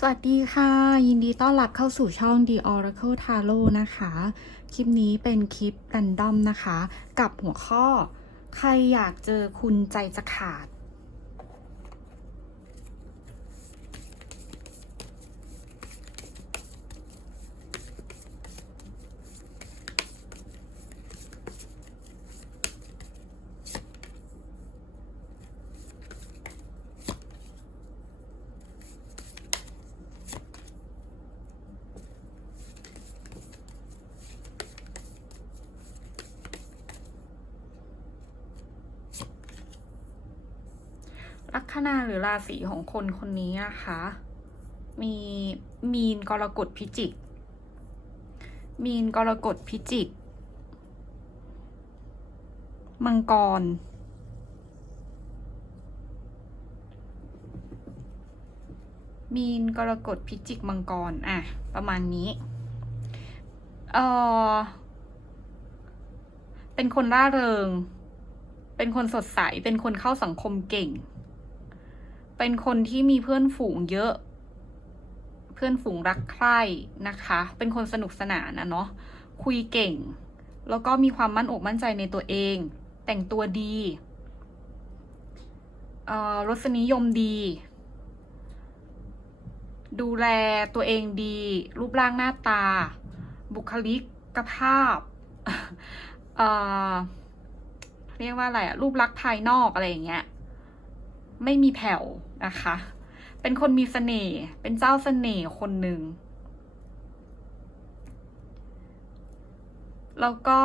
สวัสดีค่ะ ยินดีต้อนรับเข้าสู่ช่อง The Oracle Tarot นะคะ คลิปนี้เป็นคลิป r รนดอมนะคะ กับหัวข้อ ใครอยากเจอคุณใจจะขาด ลั คนาหรือราศีของคนคนนี้นะคะ มีมีนกรกฎพิจิก มีนกรกฎพิจิก มังกร มีนกรกฎพิจิกมังกร อะ ประมาณนี้เออเป็นคนร่าเริง เป็นคนสดใส เป็นคนเข้าสังคมเก่ง เป็นคนที่มีเพื่อนฝูงเยอะ เพื่อนฝูงรักใคร่นะคะ เป็นคนสนุกสนานนะเนาะคุยเก่ง แล้วก็มีความมั่นอกมั่นใจในตัวเอง แต่งตัวดีรสนิยมดี ดูแลตัวเองดี รูปร่างหน้าตา บุคลิกภาพเเรียกว่าอะไรอะรูปลักษณ์ภายนอกอะไรอย่างเงี้ย ไม่มีแผ่วนะคะ เป็นคนมีเสน่ห์ เป็นเจ้าเสน่ห์คนหนึ่ง แล้วก็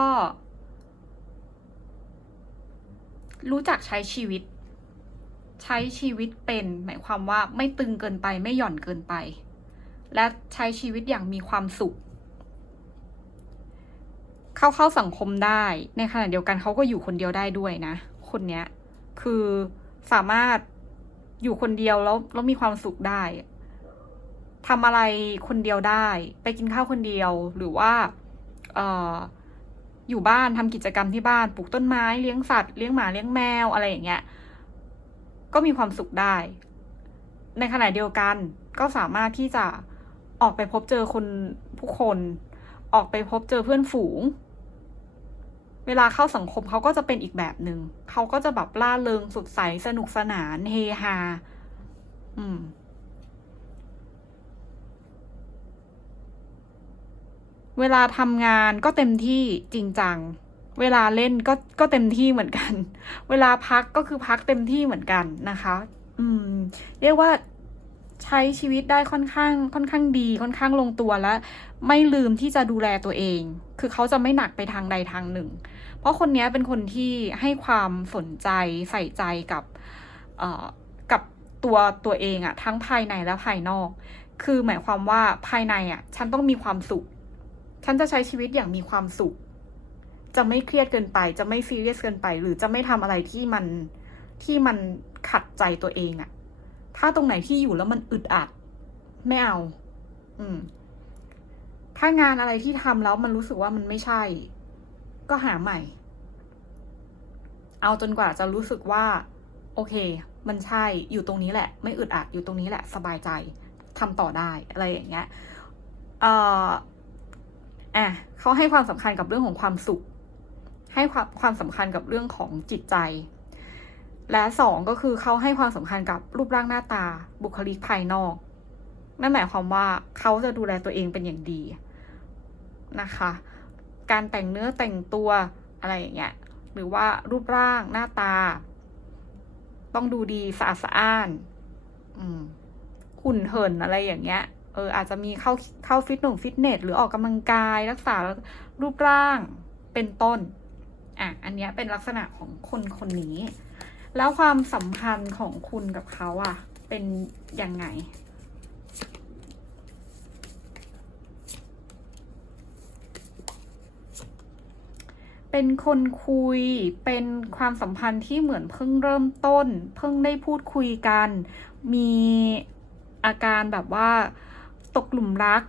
รู้จักใช้ชีวิต ใช้ชีวิตเป็น หมายความว่าไม่ตึงเกินไปไม่หย่อนเกินไป และใช้ชีวิตอย่างมีความสุข เข้าเข้าสังคมได้ ในขณะเดียวกันเขาก็อยู่คนเดียวได้ด้วยนะ คนเนี้ย คือ สามารถอยู่คนเดียวแล้วแล้วมีความสุขได้ทำอะไรคนเดียวได้ ไปกินข้าวคนเดียวหรือว่าเอ่ออยู่บ้านทำกิจกรรมที่บ้านปลูกต้นไม้เลี้ยงสัตว์เลี้ยงหมาเลี้ยงแมวอะไรอย่างเงี้ยก็มีความสุขได้ ในขณะเดียวกันก็สามารถที่จะออกไปพบเจอคนผู้คน ออกไปพบเจอเพื่อนฝูง เวลาเข้าสังคมเขาก็จะเป็นอีกแบบหนึ่งเขาก็จะแบบล่าเริงสดใสสนุกสนานเฮฮา อืม เวลาทำงานก็เต็มที่จริงจัง เวลาเล่นก็ก็เต็มที่เหมือนกัน เวลาพักก็คือพักเต็มที่เหมือนกันนะคะ อืม เรียกว่า ใช้ชีวิตได้ค่อนข้างค่อนข้างดีค่อนข้างลงตัวและไม่ลืมที่จะดูแลตัวเอง คือเขาจะไม่หนักไปทางใดทางหนึ่ง เพราะคนนี้เป็นคนที่ให้ความสนใจใส่ใจกับกับตัวตัวเองอะทั้งภายในและภายนอก คือหมายความว่าภายในอะฉันต้องมีความสุข ฉันจะใช้ชีวิตอย่างมีความสุข จะไม่เครียดเกินไป จะไม่ซีเรียสเกินไป หรือจะไม่ทำอะไรที่มันที่มันขัดใจตัวเองอะ ถ้าตรงไหนที่อยู่แล้วมันอึดอัด ไม่เอา อืม ถ้างานอะไรที่ทำแล้วมันรู้สึกว่ามันไม่ใช่ ก็หาใหม่ เอาจนกว่าจะรู้สึกว่า โอเค มันใช่ อยู่ตรงนี้แหละ ไม่อึดอัด อยู่ตรงนี้แหละ สบายใจทำต่อได้ อะไรอย่างเงี้ย เอ่ออะเขาให้ความสำคัญกับเรื่องของความสุข ให้ความความสำคัญกับเรื่องของจิตใจ และสองก็คือเขาให้ความสำคัญกับรูปร่างหน้าตา บุคลิกภายนอก นั่นหมายความว่าเขาจะดูแลตัวเองเป็นอย่างดีนะคะ การแต่งเนื้อแต่งตัวอะไรอย่างเงี้ยหรือว่ารูปร่างหน้าตา ต้องดูดีสะอาดสะอ้านอืมหุ่นเหินอะไรอย่างเงี้ยเอออาจจะมีเข้าเข้าฟิตหนุ่มฟิตเนสหรือออกกำลังกายรักษารูปร่างเป็นต้นอะอันเนี้ยเป็นลักษณะของคนคนนี้ แล้วความสัมพันธ์ของคุณกับเขาอะเป็นยังไง เป็นคนคุย เป็นความสัมพันธ์ที่เหมือนเพิ่งเริ่มต้น เพิ่งได้พูดคุยกัน มีอาการแบบว่าตกหลุมรัก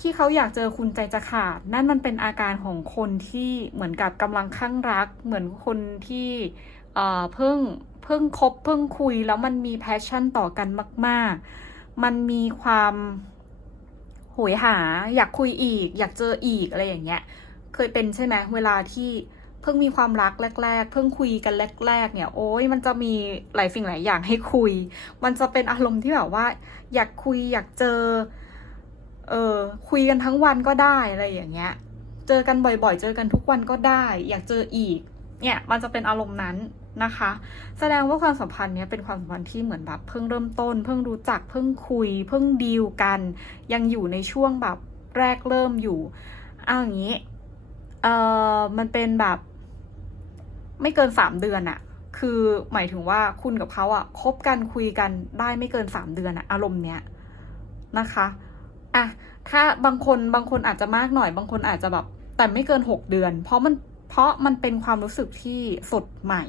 ที่เขาอยากเจอคุณใจจะขาด นั่นมันเป็นอาการของคนที่เหมือนกับกำลังข้างรัก เหมือนคนที่ เพิ่งเพิ่งคบเพิ่งคุยแล้วมันมีแพชชั่นต่อกันมาก ๆ มันมีความโหยหา อยากคุยอีก อยากเจออีกอะไรอย่างเงี้ย เคยเป็นใช่ไหมเวลาที่เพิ่งมีความรักแรก ๆ เพิ่งคุยกันแรก ๆ เนี่ย โอ้ยมันจะมีหลายสิ่งหลายอย่างให้คุย มันจะเป็นอารมณ์ที่แบบว่า อยากคุยอยากเจอ เออคุยกันทั้งวันก็ได้อะไรอย่างเงี้ย เจอกันบ่อยๆ เจอกันทุกวันก็ได้ อยากเจออีก เนี่ย มันจะเป็นอารมณ์นั้น นะคะ แสดงว่าความสัมพันธ์เนี้ยเป็นความสัมพันธ์ที่เหมือนแบบเพิ่งเริ่มต้น เพิ่งรู้จักเพิ่งคุย เพิ่งดีลกัน ยังอยู่ในช่วงแบบแรกเริ่มอยู่เอาอย่างนี้เออมันเป็นแบบ ไม่เกินสามเดือนอะคือหมายถึงว่าคุณกับเขาอะคบกันคุยกันได้ไม่เกินสามเดือนอะอารมณ์เนี้ยนะคะอะถ้าบางคนบางคนอาจจะมากหน่อย บางคนอาจจะแบบแต่ไม่เกินหกเดือน เพราะมันเพราะมันเป็นความรู้สึกที่สดใหม่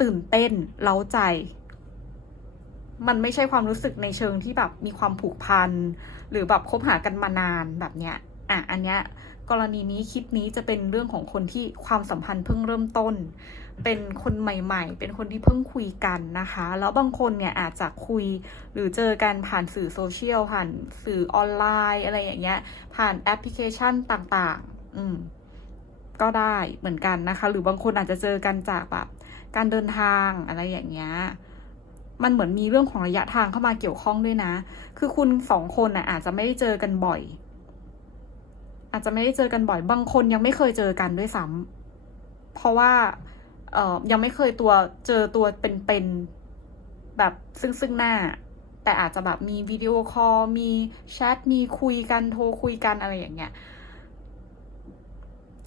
ตื่นเต้นเล้าใจ มันไม่ใช่ความรู้สึกในเชิงที่แบบมีความผูกพัน หรือแบบคบหากันมานานแบบเนี้ยอะอันเนี้ยกรณีนี้คลิปนี้จะเป็นเรื่องของคนที่ความสัมพันธ์เพิ่งเริ่มต้น เป็นคนใหม่ๆ เป็นคนที่เพิ่งคุยกันนะคะ แล้วบางคนเนี่ยอาจจะคุยหรือเจอกันผ่านสื่อโซเชียลผ่านสื่อออนไลน์อะไรอย่างเงี้ย ผ่านแอปพลิเคชันต่าง ๆ อืม ก็ได้เหมือนกันนะคะ หรือบางคนอาจจะเจอกันจากแบบ การเดินทางอะไรอย่างเงี้ยมันเหมือนมีเรื่องของระยะทางเข้ามาเกี่ยวข้องด้วยนะ คือคุณสองคนน่ะอาจจะไม่ได้เจอกันบ่อย อาจจะไม่ได้เจอกันบ่อย บางคนยังไม่เคยเจอกันด้วยซ้ำเพราะว่าเอ่อยังไม่เคยตัวเจอตัวเป็นๆแบบซึ่งซึ่งหน้า แต่อาจจะแบบมีวิดีโอคอลมีแชทมีคุยกันโทรคุยกันอะไรอย่างเงี้ย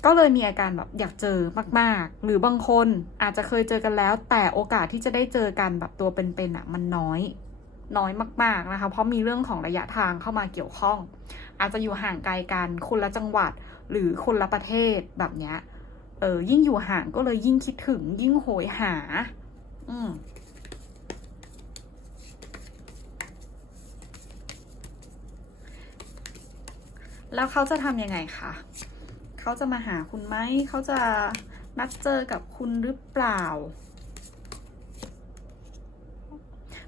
ก็เลยมีอาการแบบอยากเจอมาก ๆ หรือบางคนอาจจะเคยเจอกันแล้ว แต่โอกาสที่จะได้เจอกันแบบตัวเป็นๆอะมันน้อย น้อยมาก ๆนะคะ เพราะมีเรื่องของระยะทางเข้ามาเกี่ยวข้อง อาจจะอยู่ห่างไกลกันคนละจังหวัด หรือคนละประเทศแบบเนี้ยเออยิ่งอยู่ห่างก็เลยยิ่งคิดถึง ยิ่งโหยหา อืมแล้วเขาจะทำยังไงคะ เขาจะมาหาคุณไหม เขาจะนัดเจอกับคุณหรือเปล่า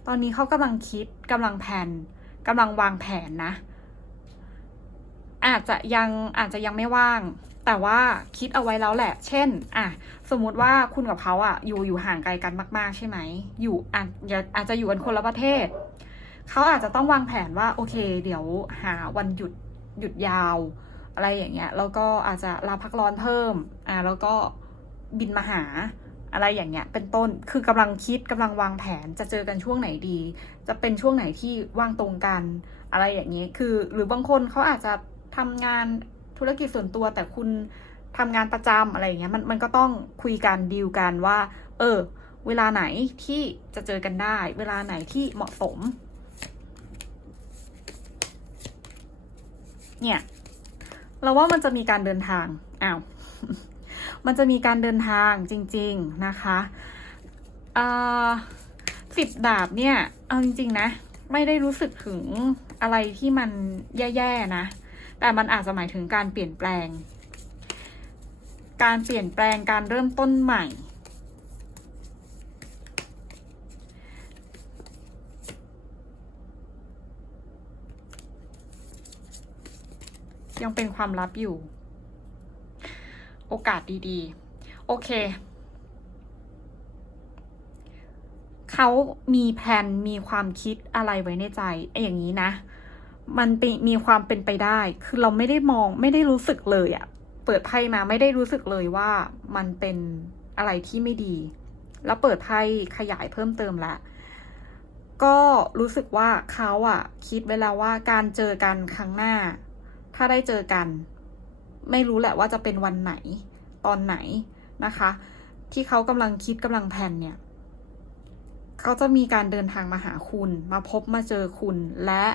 ตอนนี้เขากำลังคิดกำลังแผนกำลังวางแผนนะ อาจจะยังอาจจะยังไม่ว่าง แต่ว่าคิดเอาไว้แล้วแหละ เช่น อะ สมมุติว่าคุณกับเขาอะ อยู่อยู่ห่างไกลกันมาก ๆ ใช่ไหม อยู่อาจจะอาจจะอยู่กันคนละประเทศ เขาอาจจะต้องวางแผนว่า โอเค เดี๋ยวหาวันหยุดหยุดยาว อะไรอย่างเงี้ยแล้วก็อาจจะลาพักร้อนเพิ่มอ่าแล้วก็บินมาหาอะไรอย่างเงี้ยเป็นต้นคือกำลังคิดกำลังวางแผนจะเจอกันช่วงไหนดี จะเป็นช่วงไหนที่ว่างตรงกันอะไรอย่างเงี้ยคือหรือบางคนเขาอาจจะทำงานธุรกิจส่วนตัวแต่คุณทำงานประจำอะไรอย่างเงี้ยมันมันก็ต้องคุยกันดีลกันว่า เออ เวลาไหนที่จะเจอกันได้ เวลาไหนที่เหมาะสม เนี่ย เราว่ามันจะมีการเดินทางอ้าวมันจะมีการเดินทางจริง ๆนะคะสิบดาบเนี่ยเอาจริง ๆ นะ ไม่ได้รู้สึกถึงอะไรที่มันแย่ๆนะ แต่มันอาจจะหมายถึงการเปลี่ยนแปลง การเปลี่ยนแปลงการเริ่มต้นใหม่ ยังเป็นความลับอยู่ โอกาสดีๆ โอเค เขามีแผนมีความคิดอะไรไว้ในใจไอ้อย่างนี้นะ มันมีความเป็นไปได้ คือเราไม่ได้มองไม่ได้รู้สึกเลยอะเปิดไพ่มาไม่ได้รู้สึกเลยว่ามันเป็นอะไรที่ไม่ดี แล้วเปิดไพ่ขยายเพิ่มเติมละก็รู้สึกว่าเขาอะคิดไว้แล้วว่าการเจอกันครั้งหน้า ถ้าได้เจอกัน ไม่รู้แหละว่าจะเป็นวันไหน ตอนไหนนะคะ ที่เขากำลังคิดกำลังแผนเนี่ยเขาจะมีการเดินทางมาหาคุณ มาพบมาเจอคุณและ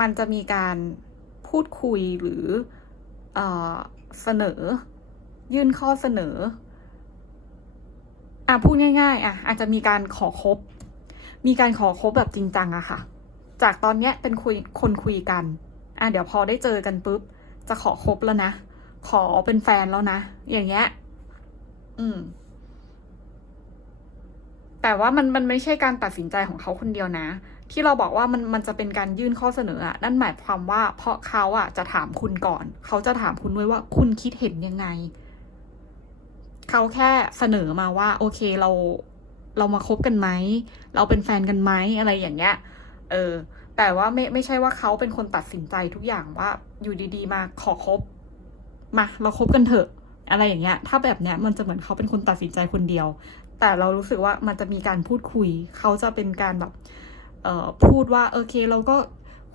มันจะมีการพูดคุยหรือเออเสนอ ยื่นข้อเสนอ อะพูดง่ายๆ อะ อาจจะมีการขอคบ มีการขอคบแบบจริงจังอะค่ะ จากตอนเนี้ยเป็นคุยคนคุยกัน อะเดี๋ยวพอได้เจอกันปุ๊บ จะขอคบแล้วนะ ขอเป็นแฟนแล้วนะ อย่างเงี้ย อืม แต่ว่ามันมันไม่ใช่การตัดสินใจของเขาคนเดียวนะ ที่เราบอกว่ามันมันจะเป็นการยื่นข้อเสนออะนั่นหมายความว่า เพราะเขาอะจะถามคุณก่อน เขาจะถามคุณด้วยว่าคุณคิดเห็นยังไง เขาแค่เสนอมาว่า โอเคเราเรามาคบกันไหม เราเป็นแฟนกันไหมอะไรอย่างเงี้ย เออ แต่ว่าไม่ไม่ใช่ว่าเขาเป็นคนตัดสินใจทุกอย่างว่าอยู่ดีๆ มาขอคบมาเราคบกันเถอะ อะไรอย่างเงี้ย ถ้าแบบเนี้ยมันจะเหมือนเขาเป็นคนตัดสินใจคนเดียว แต่เรารู้สึกว่ามันจะมีการพูดคุย เขาจะเป็นการแบบเอ่อพูดว่าโอเคเราก็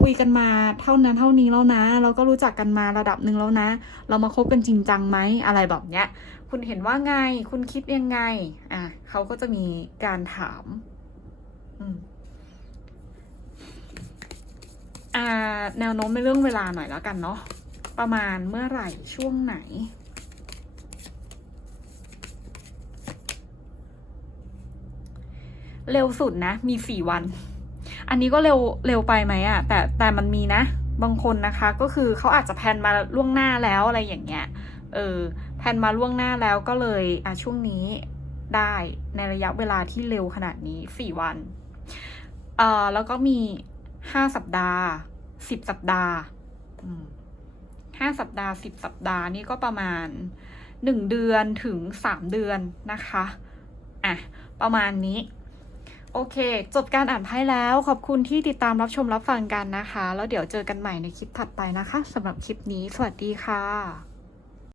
คุยกันมาเท่านั้นเท่านี้แล้วนะ เราก็รู้จักกันมาระดับหนึ่งแล้วนะ เรามาคบกันจริงจังไหมอะไรแบบเนี้ย คุณเห็นว่าไง คุณคิดยังไง อะเขาก็จะมีการถาม อืม แนวโน้มในเรื่องเวลาหน่อยแล้วกันเนาะประมาณเมื่อไหร่ช่วงไหน เร็วสุดนะ มีสี่วัน อันนี้ก็เร็วเร็วไปไหมอะแต่แต่มันมีนะ บางคนนะคะ ก็คือเขาอาจจะแพนมาล่วงหน้าแล้วอะไรอย่างเงี้ยเออแพนมาล่วงหน้าแล้วก็เลยอะช่วงนี้ได้ในระยะเวลาที่เร็วขนาดนี้สี่วันเอ่อแล้วก็มี ห้าสัปดาห์สิบสัปดาห์ห้าสัปดาห์สิบสัปดาห์นี่ก็ประมาณหนึ่งเดือนถึงสามเดือนนะคะ อะ ประมาณนี้ โอเค จบการอ่านไพ่แล้ว ขอบคุณที่ติดตามรับชมรับฟังกันนะคะ แล้วเดี๋ยวเจอกันใหม่ในคลิปถัดไปนะคะสำหรับคลิปนี้ สวัสดีค่ะ